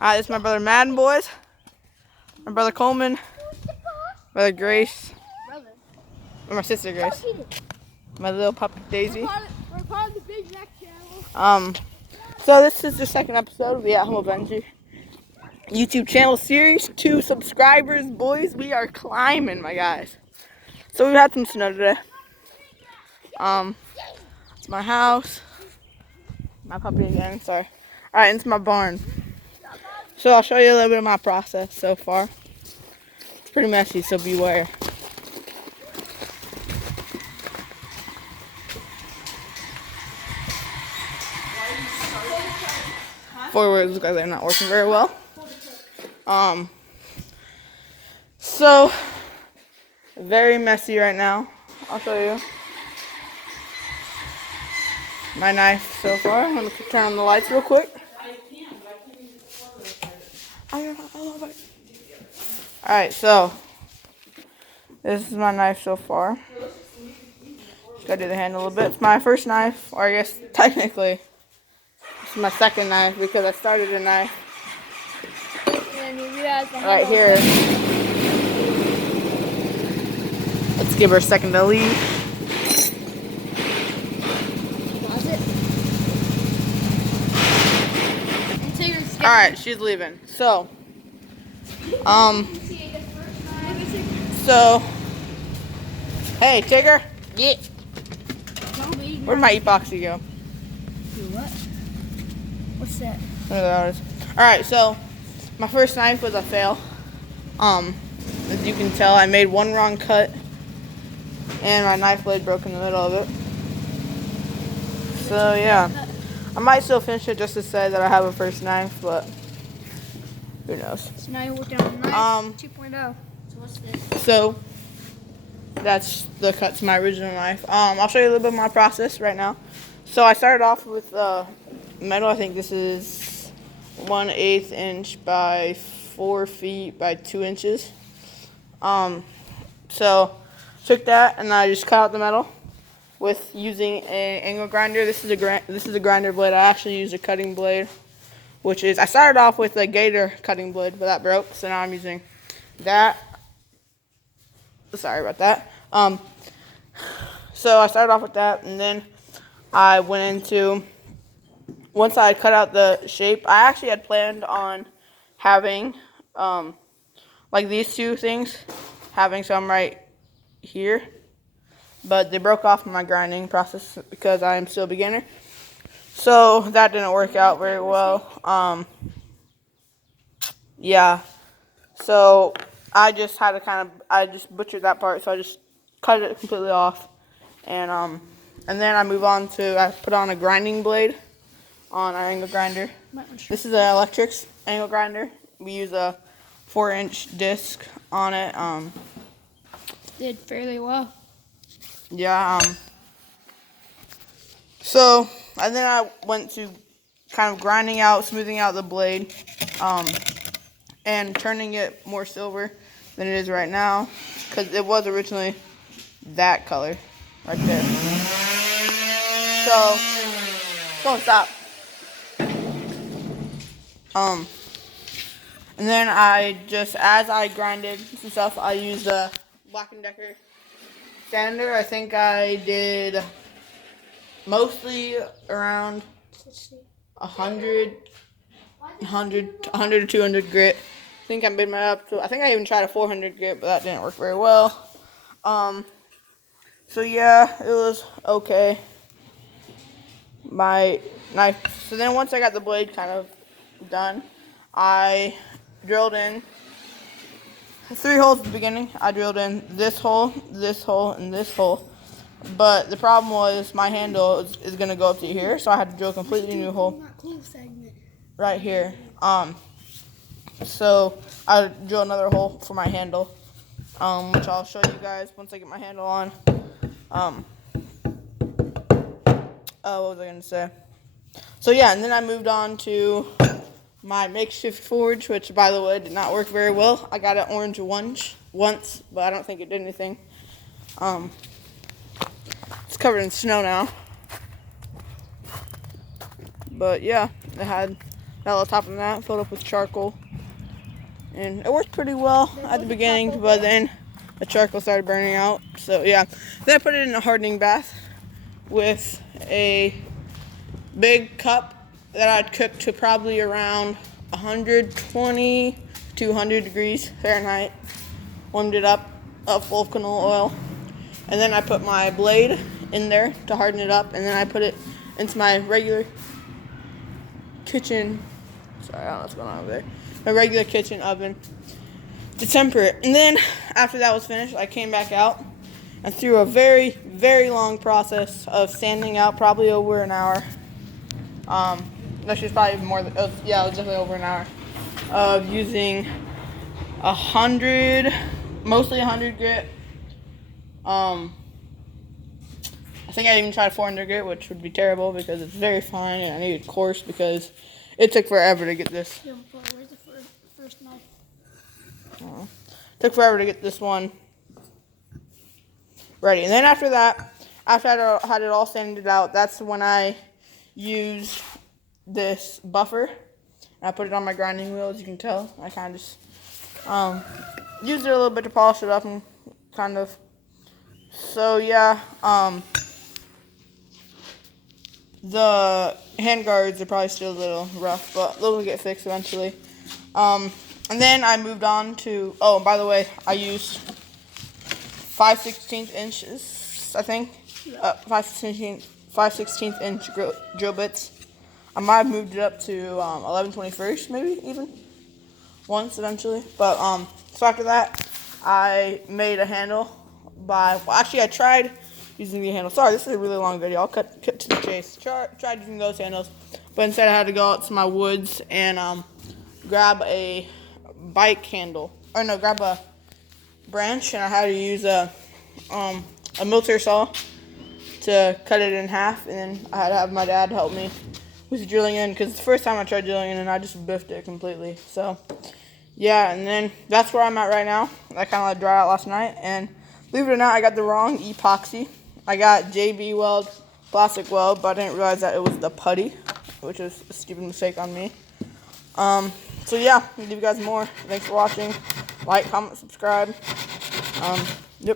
This is my brother Madden, boys. My brother Coleman. Brother Grace. Or my sister Grace. My little puppy Daisy. We're part of the Big Mac channel. So this is the second episode of the At Home Adventure YouTube channel series. 2 subscribers, boys. We are climbing, my guys. So we've had some snow today. It's my house. My puppy again, sorry. Alright, it's my barn. So I'll show you a little bit of my process so far. It's pretty messy, so beware. Forward looks like they're not working very well. So very messy right now. I'll show you my knife so far. I'm gonna turn on the lights real quick. Alright, so this is my knife so far. Just gotta do the handle a little bit. It's my first knife, or I guess technically it's my second knife because I started a knife right here. Let's give her a second to leave. Alright, she's leaving. So hey, Tigger, get. Where'd my epoxy go? What? What's that? Alright, so my first knife was a fail. As you can tell, I made one wrong cut and my knife blade broke in the middle of it. So yeah, I might still finish it just to say that I have a first knife, but who knows. So now you're working on knife 2.0. So what's this? So that's the cut to my original knife. I'll show you a little bit of my process right now. So I started off with metal. I think this is 1/8 inch by 4 feet by 2 inches. So took that and I just cut out the metal with using an angle grinder. This is a grinder blade. I actually used a cutting blade, which is, I started off with a Gator cutting blade, but that broke, so now I'm using that. Sorry about that. So I started off with that, and then I went into, once I cut out the shape, I actually had planned on having, like these two things, having some right here, but they broke off in my grinding process because I am still a beginner. So that didn't work out very well. Yeah. So I just had to I just butchered that part, so I just cut it completely off. And then I I put on a grinding blade on our angle grinder. This is an Electrics angle grinder. We use a 4-inch disc on it. Did fairly well. Yeah. So, and then I went to kind of grinding out, smoothing out the blade, and turning it more silver than it is right now, because it was originally that color right there. So, don't stop. And then as I grinded some stuff, I used a Black & Decker sander. I think I did mostly around 100 to 200 grit. I think I made my up to, I think I even tried a 400 grit, but that didn't work very well. So yeah, it was okay. My knife. So then once I got the blade kind of done, I drilled in 3 holes at the beginning. I drilled in this hole, and this hole. But the problem was my handle is going to go up to here, so I had to drill a completely new hole right here. So I drill another hole for my handle, which I'll show you guys once I get my handle on. What was I going to say? So yeah, and then I moved on to my makeshift forge, which by the way did not work very well. I got an orange once, but I don't think it did anything. It's covered in snow now. But yeah, that's got a little top of that filled up with charcoal. And it worked pretty well at the beginning, but then the charcoal started burning out. So yeah, then I put it in a hardening bath with a big cup that I'd cooked to probably around 120 to 200 degrees Fahrenheit. Warmed it up full of canola oil. And then I put my blade in there to harden it up. And then I put it into my regular kitchen. Sorry, I don't know what's going on over there. My regular kitchen oven to temper it. And then after that was finished, I came back out and through a very, very long process of sanding out, probably over an hour. That's just probably more than, yeah, it was definitely over an hour of using 100, mostly 100 grit. I think I even tried 400 grit, which would be terrible because it's very fine, and I needed coarse because it took forever to get this. Where's the first knife? Took forever to get this one ready. And then after that, after I had it all sanded out, that's when I used this buffer. And I put it on my grinding wheel, as you can tell. I kind of just used it a little bit to polish it up and kind of. So yeah, the hand guards are probably still a little rough, but they'll get fixed eventually. And then I moved on to, oh, and by the way, I used 5/16 inches, I think. 5/16 inch drill bits. I might have moved it up to 11/21, maybe even once eventually. But so after that, I made a handle by. Well, actually, I tried using the handle. Sorry, this is a really long video. I'll cut to the chase. Tried using those handles, but instead I had to go out to my woods and grab a bike handle. Or no, grab a branch, and I had to use a military saw to cut it in half, and then I had to have my dad help me with drilling in, because it's the first time I tried drilling in and I just biffed it completely. So yeah, and then that's where I'm at right now. I kind of let it dry out last night, and believe it or not, I got the wrong epoxy. I got JB Weld plastic weld, but I didn't realize that it was the putty, which was a stupid mistake on me. So yeah, I'll give you guys more. Thanks for watching. Like, comment, subscribe.